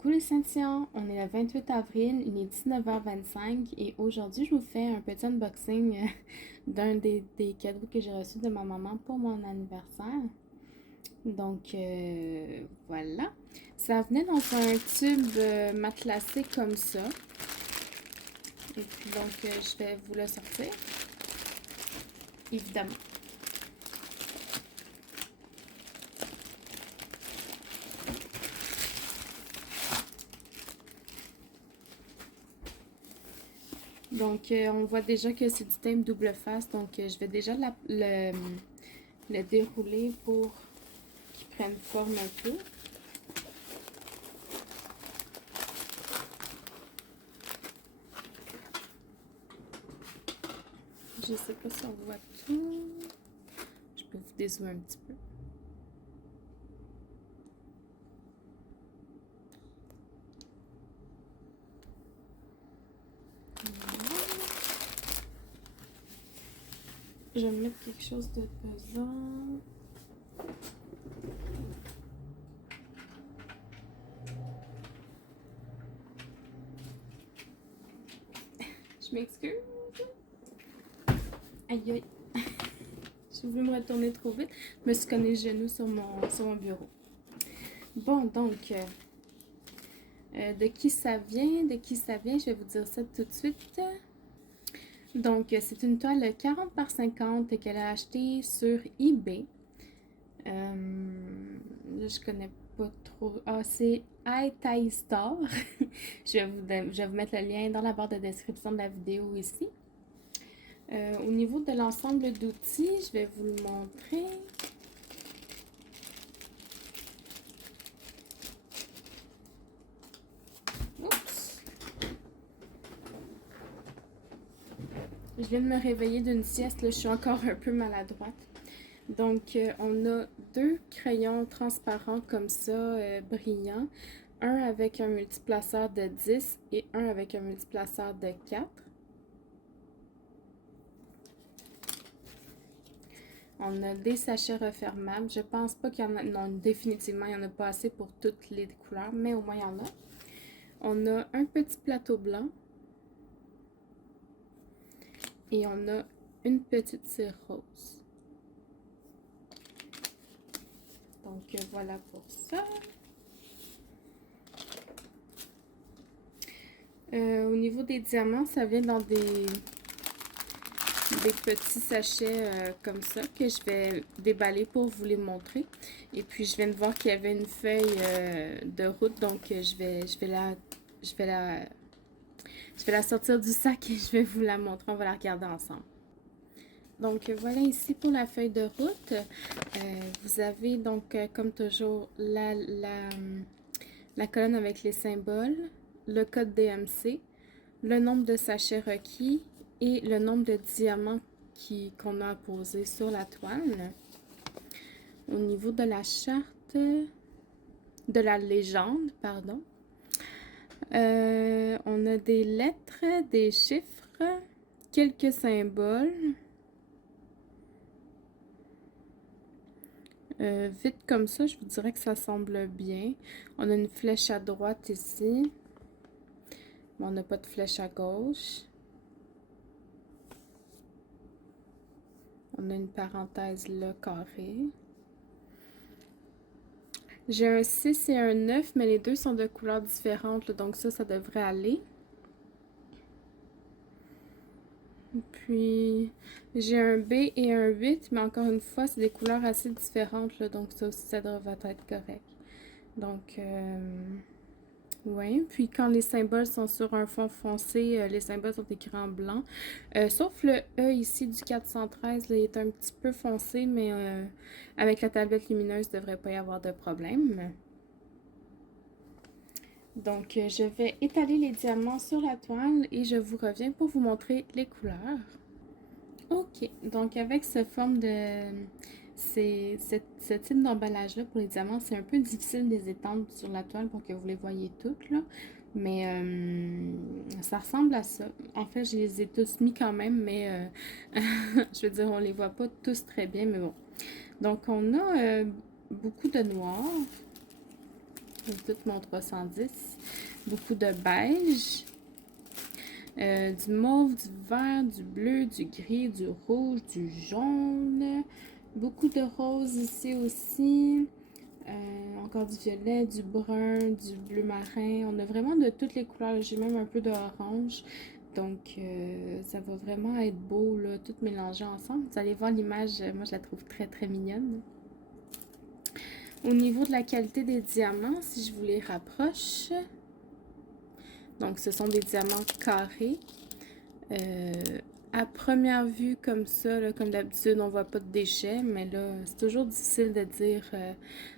Coucou les Saint-Tian, on est le 28 avril, il est 19h25 et aujourd'hui je vous fais un petit unboxing d'un des cadeaux que j'ai reçus de ma maman pour mon anniversaire. Donc voilà, ça venait dans un tube matelassé comme ça. Et puis donc je vais vous le sortir, évidemment. Donc, on voit déjà que c'est du thème double face. Donc, je vais déjà le dérouler pour qu'il prenne forme un peu. Je sais pas si on voit tout. Je peux vous dézoomer un petit peu. Je vais mettre quelque chose de pesant. Je m'excuse. Aïe aïe. J'ai voulu me retourner trop vite. Je me suis cogné le genou sur mon bureau. Bon, donc, de qui ça vient? Je vais vous dire ça tout de suite. Donc, c'est une toile 40 par 50 qu'elle a achetée sur eBay. Là, je connais pas trop. Ah, c'est iTaistar. Je vais vous mettre le lien dans la barre de description de la vidéo ici. Au niveau de l'ensemble d'outils, je vais vous le montrer. Oups! Je viens de me réveiller d'une sieste, là, je suis encore un peu maladroite. Donc, on a deux crayons transparents comme ça, brillants. Un avec un multiplaceur de 10 et un avec un multiplaceur de 4. On a des sachets refermables. Je pense pas qu'il y en a... Non, définitivement, il n'y en a pas assez pour toutes les couleurs, mais au moins il y en a. On a un petit plateau blanc. Et on a une petite cire rose. Donc, voilà pour ça. Au niveau des diamants, ça vient dans des petits sachets comme ça que je vais déballer pour vous les montrer. Et puis, je viens de voir qu'il y avait une feuille de route, donc je vais la sortir du sac et je vais vous la montrer. On va la regarder ensemble. Donc, voilà ici pour la feuille de route. Vous avez donc, comme toujours, la colonne avec les symboles, le code DMC, le nombre de sachets requis et le nombre de diamants qu'on a posé sur la toile. Au niveau de la charte, de la légende, pardon, on a des lettres, des chiffres, quelques symboles. Vite comme ça, je vous dirais que ça semble bien. On a une flèche à droite ici. Mais on n'a pas de flèche à gauche. On a une parenthèse là, carrée. J'ai un 6 et un 9, mais les deux sont de couleurs différentes, là, donc ça devrait aller. Puis, j'ai un B et un 8, mais encore une fois, c'est des couleurs assez différentes, là, donc ça aussi, ça devrait être correct. Donc, oui. Puis, quand les symboles sont sur un fond foncé, les symboles sont écrits en blanc. Sauf le E ici du 413, là, il est un petit peu foncé, mais avec la tablette lumineuse, il ne devrait pas y avoir de problème. Donc, je vais étaler les diamants sur la toile et je vous reviens pour vous montrer les couleurs. Ok, donc avec ce type d'emballage-là pour les diamants, c'est un peu difficile de les étendre sur la toile pour que vous les voyez toutes, là. Mais ça ressemble à ça. En fait, je les ai tous mis quand même, mais je veux dire, on les voit pas tous très bien, mais bon. Donc, on a beaucoup de noir. tout mon 310. Beaucoup de beige. Du mauve, du vert, du bleu, du gris, du rouge, du jaune. Beaucoup de rose ici aussi. Encore du violet, du brun, du bleu marin. On a vraiment de toutes les couleurs. J'ai même un peu d'orange. Donc, ça va vraiment être beau, là, tout mélangé ensemble. Vous allez voir l'image, moi je la trouve très très mignonne. Au niveau de la qualité des diamants, si je vous les rapproche, donc ce sont des diamants carrés. À première vue, comme ça, là, comme d'habitude, on voit pas de déchets, mais là, c'est toujours difficile de dire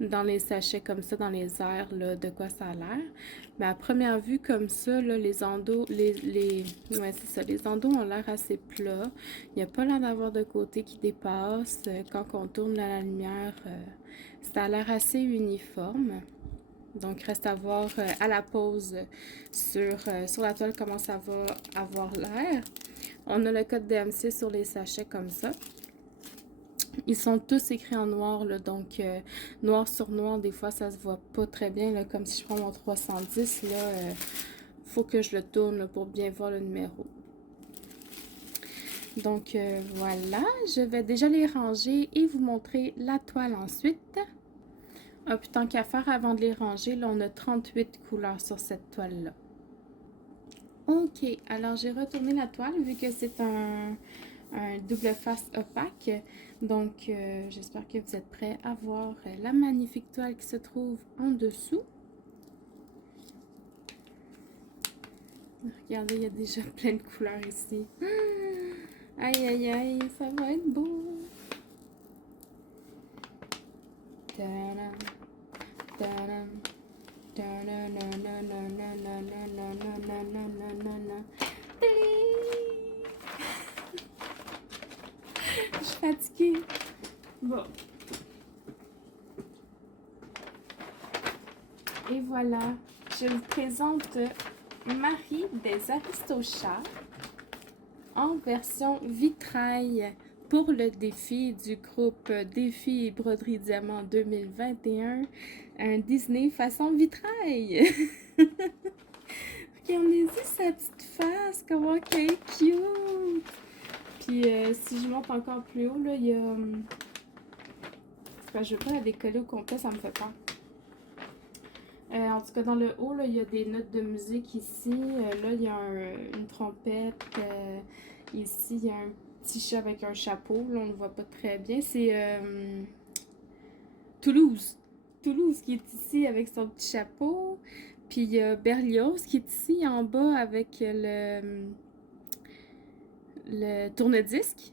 dans les sachets comme ça, dans les airs, là, de quoi ça a l'air. Mais à première vue, comme ça, là, les endos, ouais, c'est ça, les endos ont l'air assez plats. Il n'y a pas l'air d'avoir de côté qui dépasse. Quand on tourne la lumière, ça a l'air assez uniforme. Donc, reste à voir à la pause sur la toile comment ça va avoir l'air. On a le code DMC sur les sachets comme ça. Ils sont tous écrits en noir, là, donc noir sur noir, des fois ça se voit pas très bien, là, comme si je prends mon 310, là, faut que je le tourne là, pour bien voir le numéro. Donc voilà, je vais déjà les ranger et vous montrer la toile ensuite. Ah, puis tant qu'à faire, avant de les ranger, là, on a 38 couleurs sur cette toile-là. Ok, alors j'ai retourné la toile vu que c'est un double face opaque. Donc, j'espère que vous êtes prêts à voir la magnifique toile qui se trouve en dessous. Regardez, il y a déjà plein de couleurs ici. Aïe, aïe, aïe, ça va être beau. Tadam, tadam. Je suis fatiguée. Bon. Et voilà, je vous présente Marie des Aristochats en version vitrail pour le défi du groupe Défi Broderie Diamant 2021, un Disney façon vitrail. Regardez-y sa petite face, comment qu'elle est cute. Puis si je monte encore plus haut, là, il y a... je veux pas la décoller au complet, ça me fait peur. En tout cas, dans le haut, là, il y a des notes de musique ici. Là, il y a une trompette. Ici, il y a un petit chat avec un chapeau. Là, on ne le voit pas très bien. C'est Toulouse. Toulouse qui est ici avec son petit chapeau. Puis il y a Berlioz qui est ici en bas avec le tourne-disque.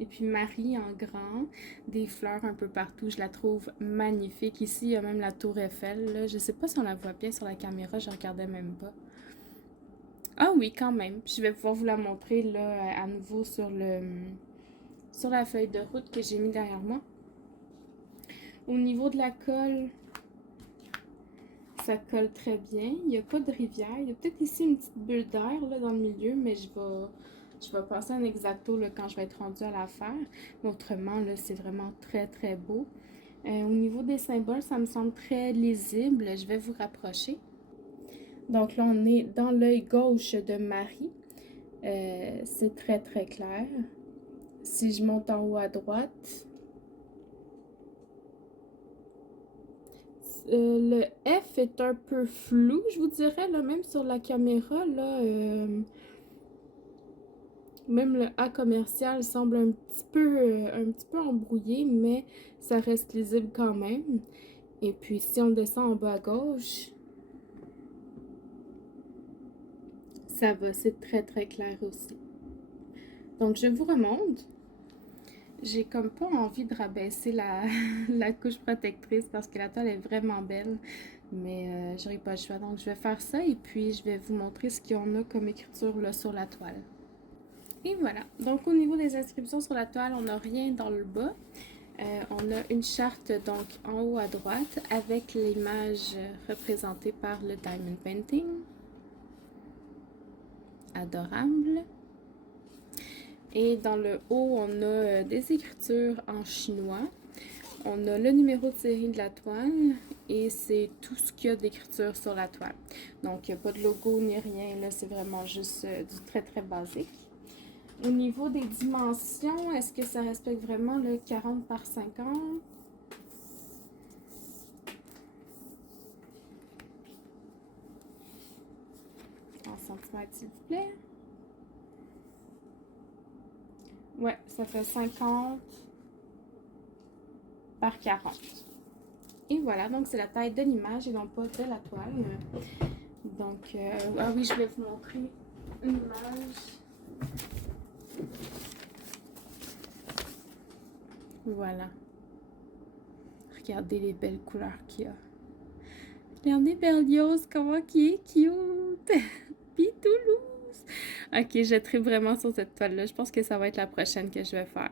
Et puis Marie en grand, des fleurs un peu partout, je la trouve magnifique. Ici, il y a même la tour Eiffel, là. Je sais pas si on la voit bien sur la caméra, je regardais même pas. Ah oui, quand même. Je vais pouvoir vous la montrer là à nouveau sur la feuille de route que j'ai mis derrière moi. Au niveau de la colle, ça colle très bien. Il n'y a pas de rivière. Il y a peut-être ici une petite bulle d'air là dans le milieu, mais je vais passer un exacto là, quand je vais être rendue à la faire. Mais autrement, là, c'est vraiment très, très beau. Au niveau des symboles, ça me semble très lisible. Je vais vous rapprocher. Donc là, on est dans l'œil gauche de Marie. C'est très, très clair. Si je monte en haut à droite, le F est un peu flou, je vous dirais, là, même sur la caméra, là, même le A commercial semble un petit peu embrouillé, mais ça reste lisible quand même. Et puis, si on descend en bas à gauche, ça va, c'est très très clair aussi. Donc, je vous remonte. J'ai comme pas envie de rabaisser la couche protectrice parce que la toile est vraiment belle. Mais j'aurai pas le choix. Donc, je vais faire ça et puis je vais vous montrer ce qu'on a comme écriture là sur la toile. Et voilà. Donc, au niveau des inscriptions sur la toile, on n'a rien dans le bas. On a une charte donc en haut à droite avec l'image représentée par le Diamond Painting. Adorable. Et dans le haut, on a des écritures en chinois. On a le numéro de série de la toile et c'est tout ce qu'il y a d'écriture sur la toile. Donc, il n'y a pas de logo ni rien, là, c'est vraiment juste du très très basique. Au niveau des dimensions, est-ce que ça respecte vraiment le 40 par 50? En centimètres, s'il vous plaît. Ouais, ça fait 50 par 40. Et voilà, donc c'est la taille de l'image et non pas de la toile. Donc, ah oui, je vais vous montrer une image. Voilà. Regardez les belles couleurs qu'il y a. Regardez Berlioz, comment qui est cute! Puis Toulouse! Ok, je tripe vraiment sur cette toile-là. Je pense que ça va être la prochaine que je vais faire.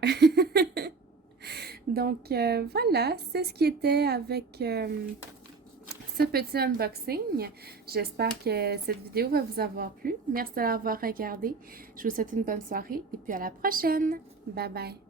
Donc, voilà, c'est ce qui était avec ce petit unboxing. J'espère que cette vidéo va vous avoir plu. Merci de l'avoir regardé. Je vous souhaite une bonne soirée et puis à la prochaine. Bye bye!